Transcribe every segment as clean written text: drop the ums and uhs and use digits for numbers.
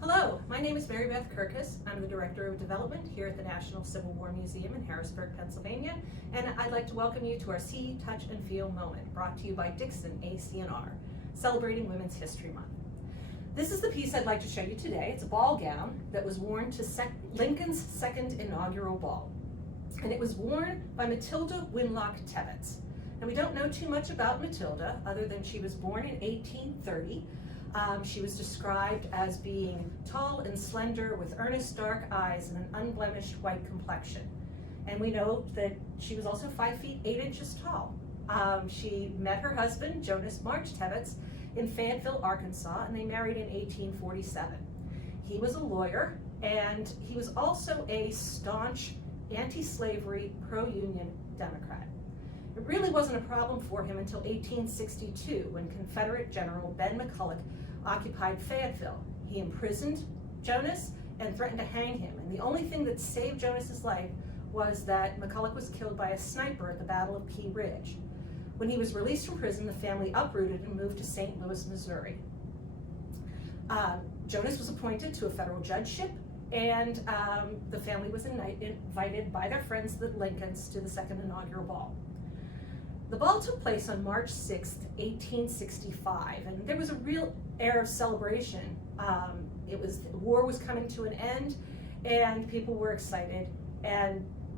Hello, my name is Mary Beth. I'm the Director of Development here at the National Civil War Museum in Harrisburg, Pennsylvania, and I'd like to welcome you to our See, Touch, and Feel moment, brought to you by Dixon AC&R, celebrating Women's History Month. This is the piece I'd like to show you today. It's a ball gown that was worn to Lincoln's second inaugural ball, and it was worn by Matilda Winlock Tebbetts. And we don't know too much about Matilda, other than she was born in 1830. She was described as being tall and slender with earnest dark eyes and an unblemished white complexion. And we know that she was also 5 feet 8 inches tall. She met her husband, Jonas March Tebbetts, in Fayetteville, Arkansas, and they married in 1847. He was a lawyer, and he was also a staunch anti-slavery, pro-union Democrat. It really wasn't a problem for him until 1862, when Confederate General Ben McCulloch occupied Fayetteville. He imprisoned Jonas and threatened to hang him. And the only thing that saved Jonas's life was that McCulloch was killed by a sniper at the Battle of Pea Ridge. When he was released from prison, the family uprooted and moved to St. Louis, Missouri. Jonas was appointed to a federal judgeship, and the family was invited by their friends, the Lincolns, to the second inaugural ball. The ball took place on March 6th, 1865, and there was a real air of celebration. War was coming to an end, and people were excited,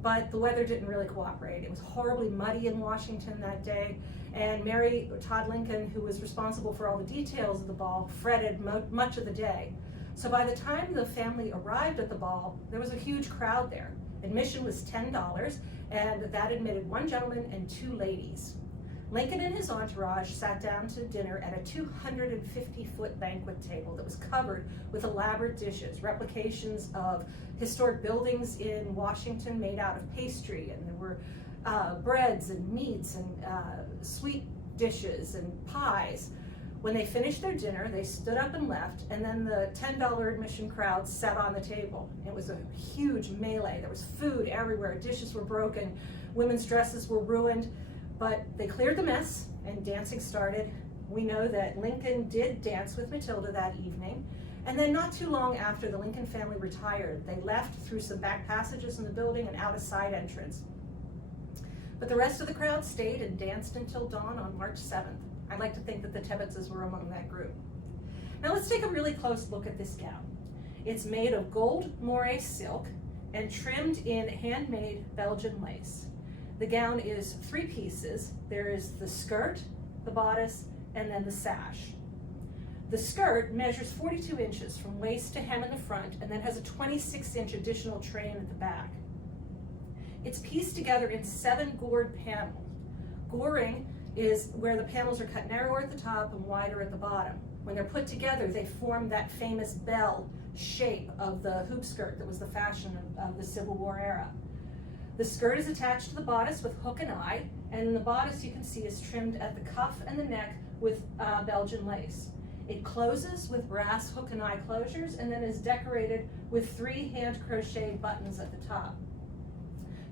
but the weather didn't really cooperate. It was horribly muddy in Washington that day, and Mary Todd Lincoln, who was responsible for all the details of the ball, fretted much of the day. So by the time the family arrived at the ball, there was a huge crowd there. Admission was $10, and that admitted 1 gentleman and 2 ladies. Lincoln and his entourage sat down to dinner at a 250-foot banquet table that was covered with elaborate dishes, replications of historic buildings in Washington made out of pastry, and there were breads and meats and sweet dishes and pies. When they finished their dinner, they stood up and left, and then the $10 admission crowd sat on the table. It was a huge melee. There was food everywhere. Dishes were broken. Women's dresses were ruined, but they cleared the mess, and dancing started. We know that Lincoln did dance with Matilda that evening, and then not too long after the Lincoln family retired, they left through some back passages in the building and out a side entrance. But the rest of the crowd stayed and danced until dawn on March 7th. I'd like to think that the Tebbettses were among that group. Now let's take a really close look at this gown. It's made of gold moire silk and trimmed in handmade Belgian lace. The gown is 3 pieces. There is the skirt, the bodice, and then the sash. The skirt measures 42 inches from waist to hem in the front, and then has a 26-inch additional train at the back. It's pieced together in 7 gored panels. Goring is where the panels are cut narrower at the top and wider at the bottom. When they're put together, they form that famous bell shape of the hoop skirt that was the fashion of the Civil War era. The skirt is attached to the bodice with hook and eye, and the bodice, you can see, is trimmed at the cuff and the neck with Belgian lace. It closes with brass hook and eye closures, and then is decorated with 3 hand crocheted buttons at the top.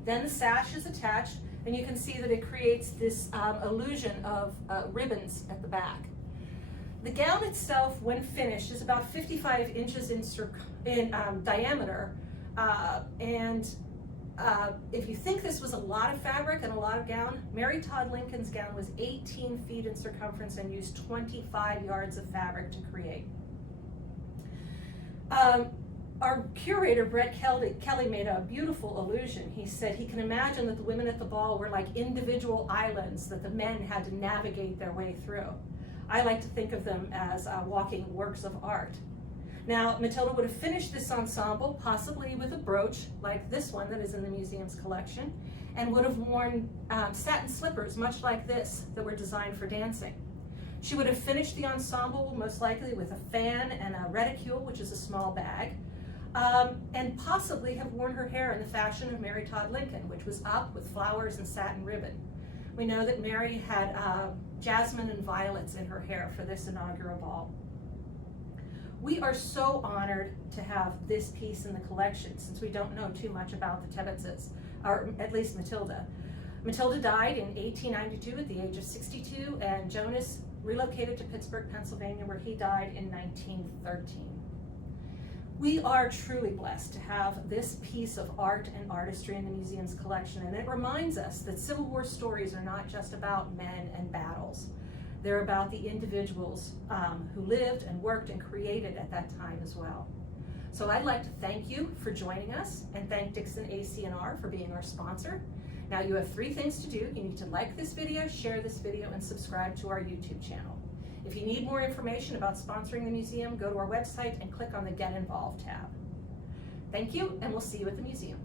Then the sash is attached, and you can see that it creates this illusion of ribbons at the back. The gown itself, when finished, is about 55 inches in diameter, and if you think this was a lot of fabric and a lot of gown, Mary Todd Lincoln's gown was 18 feet in circumference and used 25 yards of fabric to create. Our curator, Brett Kelly, made a beautiful allusion. He said he can imagine that the women at the ball were like individual islands that the men had to navigate their way through. I like to think of them as walking works of art. Now, Matilda would have finished this ensemble possibly with a brooch like this one that is in the museum's collection, and would have worn satin slippers much like this that were designed for dancing. She would have finished the ensemble most likely with a fan and a reticule, which is a small bag, and possibly have worn her hair in the fashion of Mary Todd Lincoln, which was up with flowers and satin ribbon. We know that Mary had jasmine and violets in her hair for this inaugural ball. We are so honored to have this piece in the collection, since we don't know too much about the Tebbettses, or at least Matilda. Matilda died in 1892 at the age of 62, and Jonas relocated to Pittsburgh, Pennsylvania, where he died in 1913. We are truly blessed to have this piece of art and artistry in the museum's collection, and it reminds us that Civil War stories are not just about men and battles. They're about the individuals who lived and worked and created at that time as well. So I'd like to thank you for joining us and thank Dixon AC&R for being our sponsor. Now you have 3 things to do. You need to like this video, share this video, and subscribe to our YouTube channel. If you need more information about sponsoring the museum, go to our website and click on the Get Involved tab. Thank you, and we'll see you at the museum.